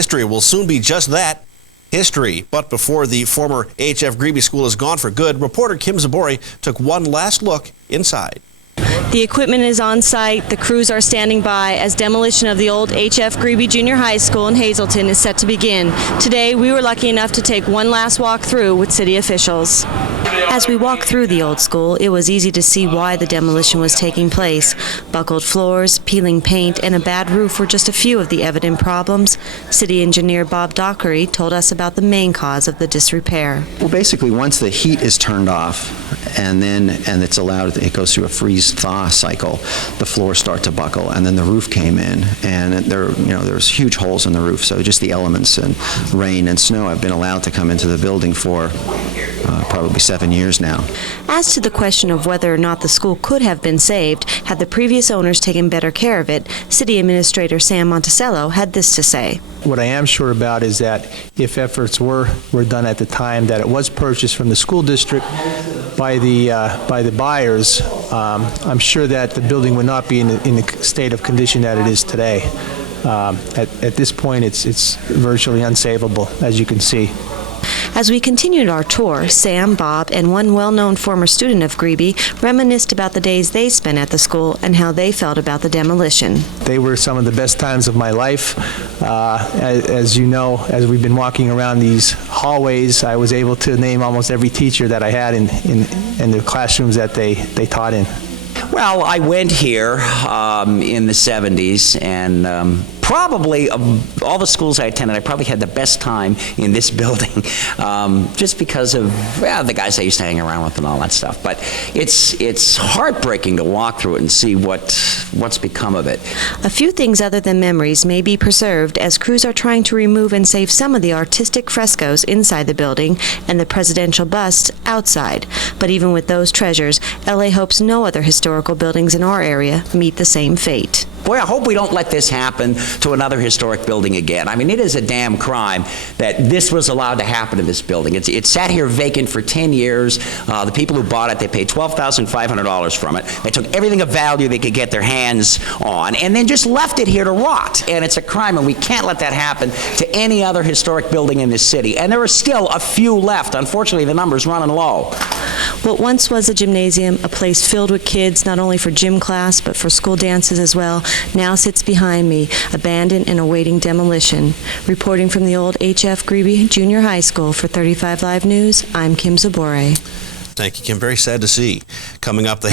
History will soon be just that, history. But before the former HF Grebey School is gone for good, reporter Kim Zabori took one last look inside. The equipment is on site. The crews are standing by as demolition of the old HF Grebey Junior High School in Hazleton is set to begin. Today, we were lucky enough to take one last walk through with city officials. As we walked through the old school, it was easy to see why the demolition was taking place. Buckled floors, peeling paint, and a bad roof were just a few of the evident problems. City engineer Bob Dockery told us about the main cause of the disrepair. Well, basically, once the heat is turned off and it's allowed, it goes through a freeze-thaw cycle, the floors start to buckle, and then the roof came in, and there's huge holes in the roof. So just the elements and rain and snow have been allowed to come into the building for probably 7 years now. As to the question of whether or not the school could have been saved had the previous owners taken better care of it, City Administrator Sam Monticello had this to say. What I am sure about is that if efforts were done at the time that it was purchased from the school district by the buyers, I'm sure that the building would not be in the state of condition that it is today. At this point, it's virtually unsavable, as you can see. As we continued our tour, Sam, Bob, and one well-known former student of Grebey reminisced about the days they spent at the school and how they felt about the demolition. They were some of the best times of my life. As you know, as we've been walking around these hallways, I was able to name almost every teacher that I had in the classrooms that they taught in. Well, I went here in the 70s, and probably of all the schools I attended, I probably had the best time in this building, just because of the guys I used to hang around with and all that stuff. But it's heartbreaking to walk through it and see what's become of it. A few things other than memories may be preserved as crews are trying to remove and save some of the artistic frescoes inside the building and the presidential busts outside. But even with those treasures, LA hopes no other historical buildings in our area meet the same fate. Boy, I hope we don't let this happen to another historic building again. I mean, it is a damn crime that this was allowed to happen to this building. It sat here vacant for 10 years. The people who bought it, they paid $12,500 from it. They took everything of value they could get their hands on and then just left it here to rot. And it's a crime, and we can't let that happen to any other historic building in this city. And there are still a few left. Unfortunately, the number's running low. What once was a gymnasium, a place filled with kids not only for gym class but for school dances as well, now sits behind me, abandoned and awaiting demolition. Reporting from the old HF Grebey Junior High School for 35 Live News, I'm Kim Zabori. Thank you, Kim. Very sad to see. Coming up, the